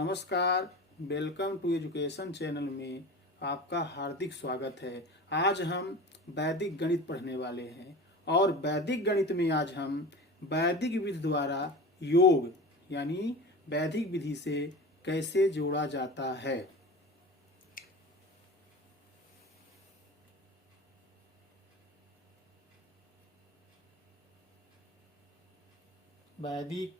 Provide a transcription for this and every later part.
नमस्कार। Welcome to education channel में आपका हार्दिक स्वागत है। आज हम वैदिक गणित पढ़ने वाले हैं और वैदिक गणित में आज हम वैदिक विधि द्वारा योग यानी वैदिक विधि से कैसे जोड़ा जाता है। वैदिक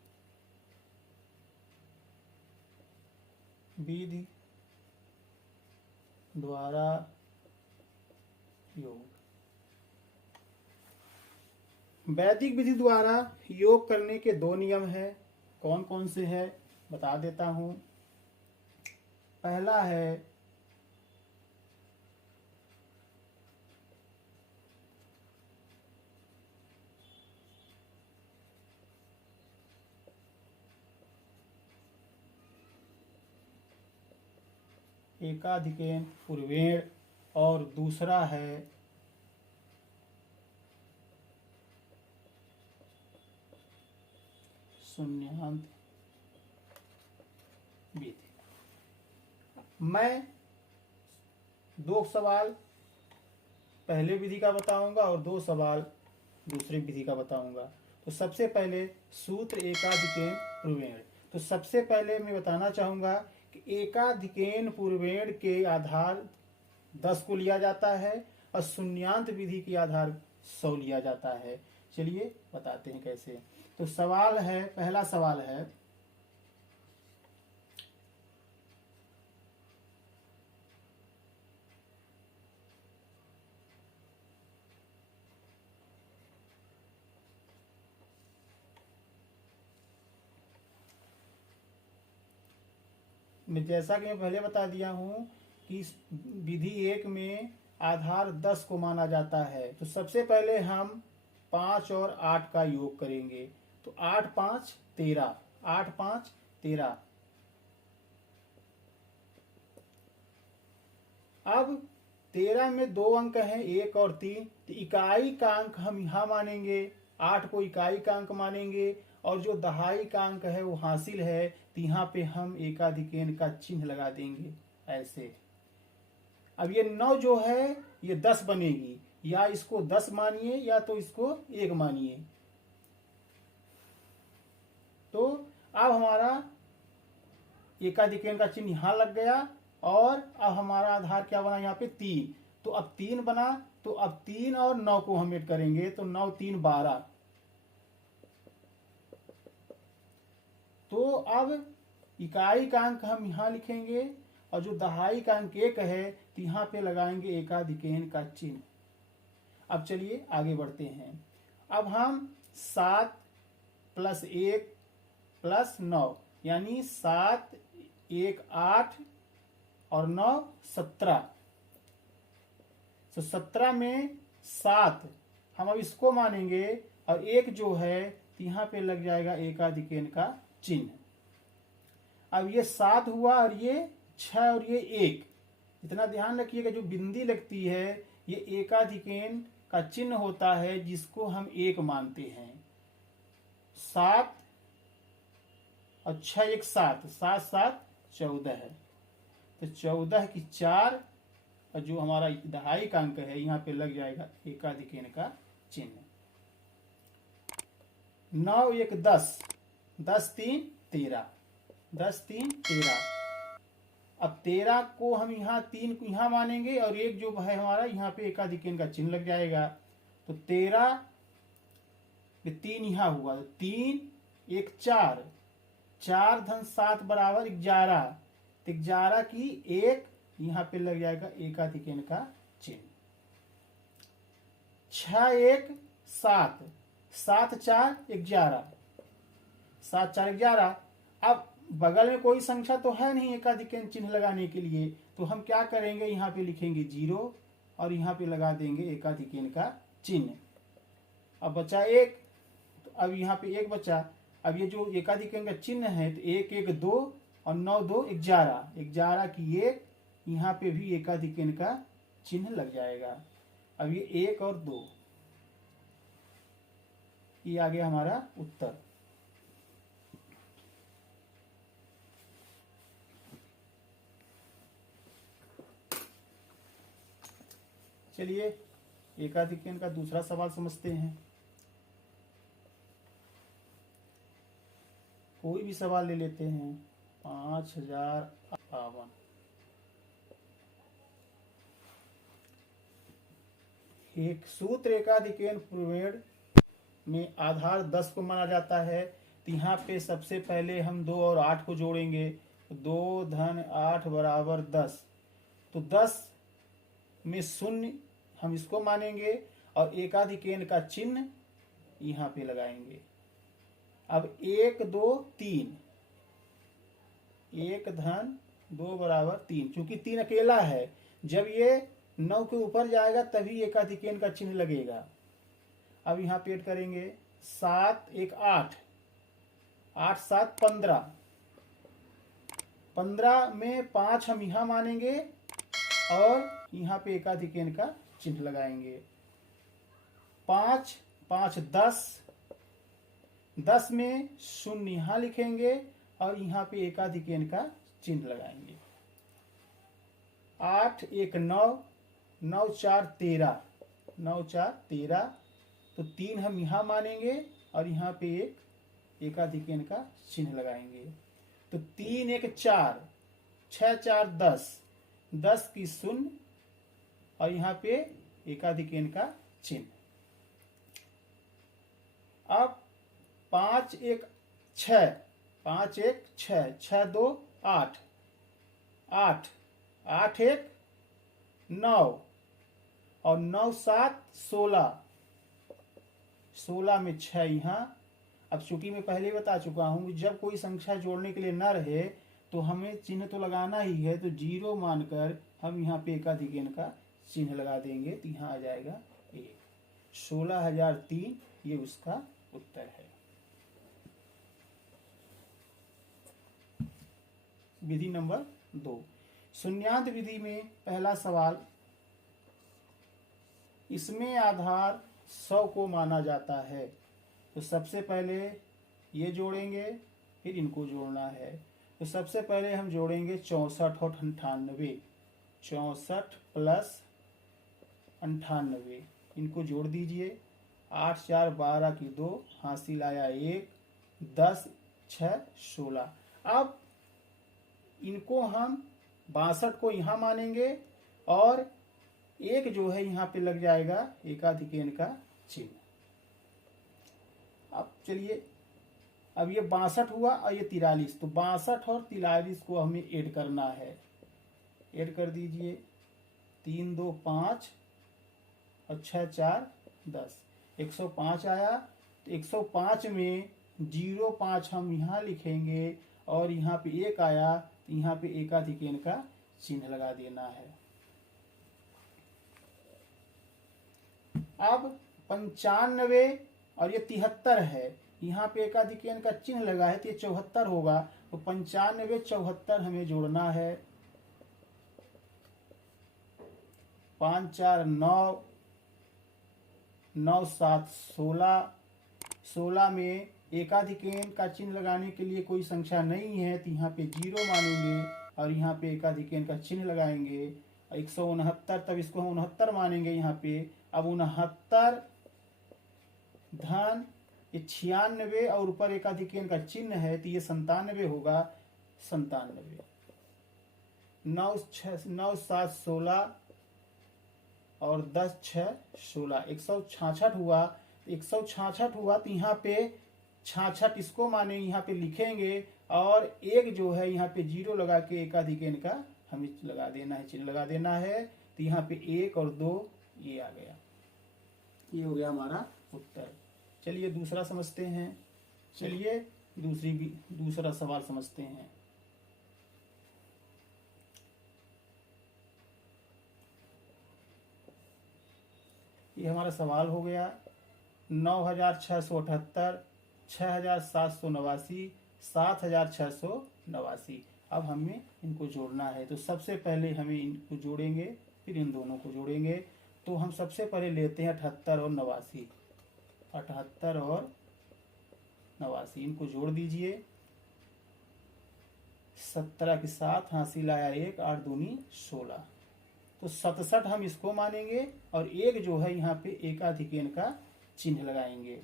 विधि द्वारा योग। वैदिक विधि द्वारा योग करने के दो नियम हैं। कौन कौन से हैं बता देता हूं। पहला है एकाधिकेन पूर्वेण और दूसरा है शून्यांत विधि। मैं दो सवाल पहले विधि का बताऊंगा और दो सवाल दूसरी विधि का बताऊंगा। तो सबसे पहले सूत्र एकाधिकेन पूर्वेण। तो सबसे पहले मैं बताना चाहूंगा कि एकाधिकेन पूर्वेण के आधार 10 को लिया जाता है और शून्यांत विधि के आधार 100 लिया जाता है। चलिए बताते हैं कैसे। तो सवाल है, पहला सवाल है जैसा कि मैं पहले बता दिया हूं कि विधि 1 में आधार 10 को माना जाता है। तो सबसे पहले हम 5 और 8 का योग करेंगे। तो 8 5 13, 8 5 13। अब 13 में दो अंक हैं, 1 और 3। तो इकाई का अंक हम यहां मानेंगे, 8 को इकाई का अंक मानेंगे और जो दहाई का अंक है वो हासिल है। तो यहाँ पे हम एकाधिकेन का चिन्ह लगा देंगे ऐसे। अब ये 9 जो है ये 10 बनेगी, या इसको 10 मानिए या तो इसको 1 मानिए। तो अब हमारा एकाधिकेन का चिन्ह यहां लग गया और अब हमारा आधार क्या बना यहाँ पे 3। तो अब 3 बना। तो अब 3 और 9 को हम ऐड करेंगे तो 9 3 12। तो अब इकाई का अंक हम यहां लिखेंगे और जो दहाई का अंक 1 है तो यहां पे लगाएंगे एकाधिकेन का चिन्ह। अब चलिए आगे बढ़ते हैं। अब हम 7 + 1 + 9 यानी 7 1 8 और 9 17। तो 17 में 7 हम अब इसको मानेंगे और 1 जो है तो यहां पे लग जाएगा एकाधिकेन का चिन्ह। अब ये 7 हुआ और ये 6 और ये 1। इतना ध्यान रखिएगा जो बिंदी लगती है ये एकाधिकेन का चिन्ह होता है जिसको हम 1 मानते हैं। 7 और 6 1 7, 7 7 14 है। तो 14 की 4 और जो हमारा दहाई का अंक है यहाँ पे लग जाएगा एकाधिकेन का चिन्ह। 9 1 10, 10 3 13, 10 3 13। अब 13 को हम यहाँ 3 को यहाँ मानेंगे और 1 जो है हमारा यहाँ पे एकाधिकेन का चिन्ह लग जाएगा। तो 13 में 3 यहाँ हुआ तो 3 1 4, 4 धन 7 बराबर 11। तो 11 की 1 यहाँ पे लग जाएगा एकाधिकेन का चिन्ह। 6 1 7, 7 4 11, 7 4 11। अब बगल में कोई संख्या तो है नहीं एकाधिकेन चिन्ह लगाने के लिए, तो हम क्या करेंगे यहाँ पे लिखेंगे 0 और यहाँ पे लगा देंगे एकाधिकेन का चिन्ह। अब बचा 1, तो अब यहाँ पे 1 बचा। अब ये जो एकाधिकेन का चिन्ह है तो 1 1 2 और 9 2 11, 11 की 1 यहाँ पे भी एकाधिकेन का चिन्ह लग जाएगा। अब ये 1 और 2, ये आ गया हमारा उत्तर। चलिए एकाधिकन का दूसरा सवाल समझते हैं। कोई भी सवाल ले लेते हैं। 5052 एक सूत्र एकाधिकन प्रमेय में आधार 10 को माना जाता है। तो यहाँ पे सबसे पहले हम 2 और 8 को जोड़ेंगे। 2 धन 8 बराबर 10। तो 10 में शून्य हम इसको मानेंगे और एकाधिकन का चिन्ह यहाँ पे लगाएंगे। अब 1 2 3, 1 धन 2 बराबर 3, चूंकि 3 अकेला है, जब ये 9 के ऊपर जाएगा तभी एकाधिकन का चिन्ह लगेगा। अब यहाँ पेट करेंगे 7 1 8, 8 7 15, 15 में 5 हम यहाँ मानेंगे और यहाँ पे एकाधिकन का चिन्ह लगाएंगे। 5 5 10, 10 में शून्य यहाँ लिखेंगे और यहाँ पे एकाधिकन का चिन्ह लगाएंगे। 8 1 9, 9 4 13, 9 4 13, तो 3 हम यहाँ मानेंगे और यहाँ पे एक एकाधिकन का चिन्ह लगाएंगे। तो 3 1 4, 6 4 10, 10 की शून्य और यहाँ पे एकाधिकन का चिन्ह। अब 5 1 6, 5 1 6, 6 2 8, 8 8 1 9 और 9 7 16, 16 में 6 यहाँ। अब चूंकि मैं पहले बता चुका हूं कि जब कोई संख्या जोड़ने के लिए न रहे तो हमें चिन्ह तो लगाना ही है, तो 0 मानकर हम यहाँ पे एकाधिकन का चिन्ह लगा देंगे। तो यहाँ आ जाएगा 1। 16003 ये उसका उत्तर है। विधि नंबर 2, शून्यांत विधि में पहला सवाल, इसमें आधार 100 को माना जाता है। तो सबसे पहले ये जोड़ेंगे, फिर इनको जोड़ना है। तो सबसे पहले हम जोड़ेंगे 64 और 98, 64 प्लस 98, इनको जोड़ दीजिए। 8 4 12 की 2, हासिल आया 1, 10 6 16। अब इनको हम 62 को यहाँ मानेंगे और एक जो है यहाँ पे लग जाएगा एकाधिकन का चिन्ह। अब चलिए, अब ये 62 हुआ और ये 43, तो 62 और 43 को हमें ऐड करना है। ऐड कर दीजिए। 3 2 5 और 6 4 10, 105 आया। तो 105 में 05 हम यहाँ लिखेंगे और यहाँ पे 1 आया, तो यहाँ पे एकाधिकन का चिन्ह लगा देना है। अब 95 और ये 73 है, यहाँ पे एकाधिकन का चिन्ह लगा है तो ये 74 होगा। तो 95 74 हमें जोड़ना है। 5 4 9, 9 7 16, 16 में एकाधिकन का चिन्ह लगाने के लिए कोई संख्या नहीं है तो यहाँ पे 0 मानेंगे और यहाँ पे एकाधिकन का चिन्ह लगाएंगे। 169, तब इसको हम 69 मानेंगे यहाँ पे। अब 69 धन ये 96 और ऊपर एकाधिकन का चिन्ह है तो ये 97 होगा। 97, 9 7 16 और 10 6 16, 166 हुआ। 166 हुआ तो यहाँ पे 66 इसको माने यहाँ पे लिखेंगे और एक जो है यहाँ पे 0 लगा के एकाधिकन का हमें लगा देना है, चिन्ह लगा देना है। तो यहाँ पे 1 और 2 ये आ गया, ये हो गया हमारा उत्तर। चलिए दूसरा समझते हैं। चलिए दूसरा सवाल समझते हैं। ये हमारा सवाल हो गया 9678, 6789, 7689। अब हमें इनको जोड़ना है। तो सबसे पहले हमें इनको जोड़ेंगे, फिर इन दोनों को जोड़ेंगे। तो हम सबसे पहले लेते हैं 78 और 89, 78 और 89, इनको जोड़ दीजिए। 17 के साथ हासिल आया 1, 8 दूनी 16, तो 67 हम इसको मानेंगे और एक जो है यहाँ पे एकाधिकेन का चिन्ह लगाएंगे।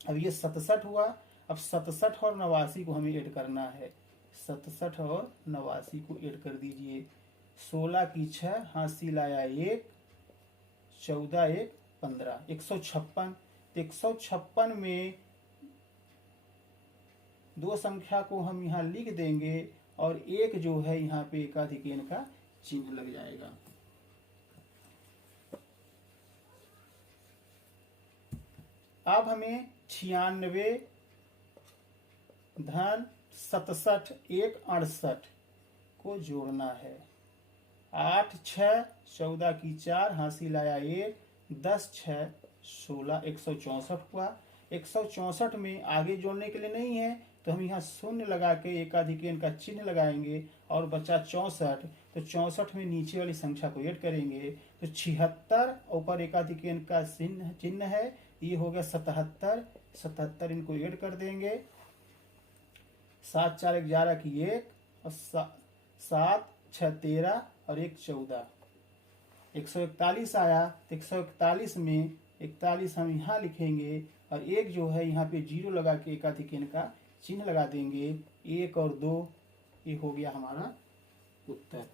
अब ये 67 हुआ। अब 67 और 89 को हमें ऐड करना है। 67 और 89 को ऐड कर दीजिए। 16 की 6, हासिल लाया 1, 14 1 15, 156। 156 में दो संख्या को हम यहाँ लिख देंगे और एक जो है यहाँ पे एकाधिकेन का चिन्ह लग जाएगा। अब हमें 96 धन 67 1 68 को जोड़ना है। 8 6, 14 की 4, हासिल आया 1, 10 6 16, 164 हुआ। 164 में आगे जोड़ने के लिए नहीं है तो हम यहाँ शून्य लगा के एकाधिकेन का चिन्ह लगाएंगे और बचा 64। तो 64 में नीचे वाली संख्या को ऐड करेंगे तो 76 ऊपर एकाधिकेन का चिन्ह है, ये हो गया 77। 77 इनको ऐड कर देंगे। 7 4 11 की 1 और 7 6 13 और 1 14। 141 आया तो 141 में 41 हम यहाँ लिखेंगे और एक जो है यहाँ पे 0 लगा के एकाधिकेन का चिन्ह लगा देंगे। 1 और 2, ये हो गया हमारा उत्तर।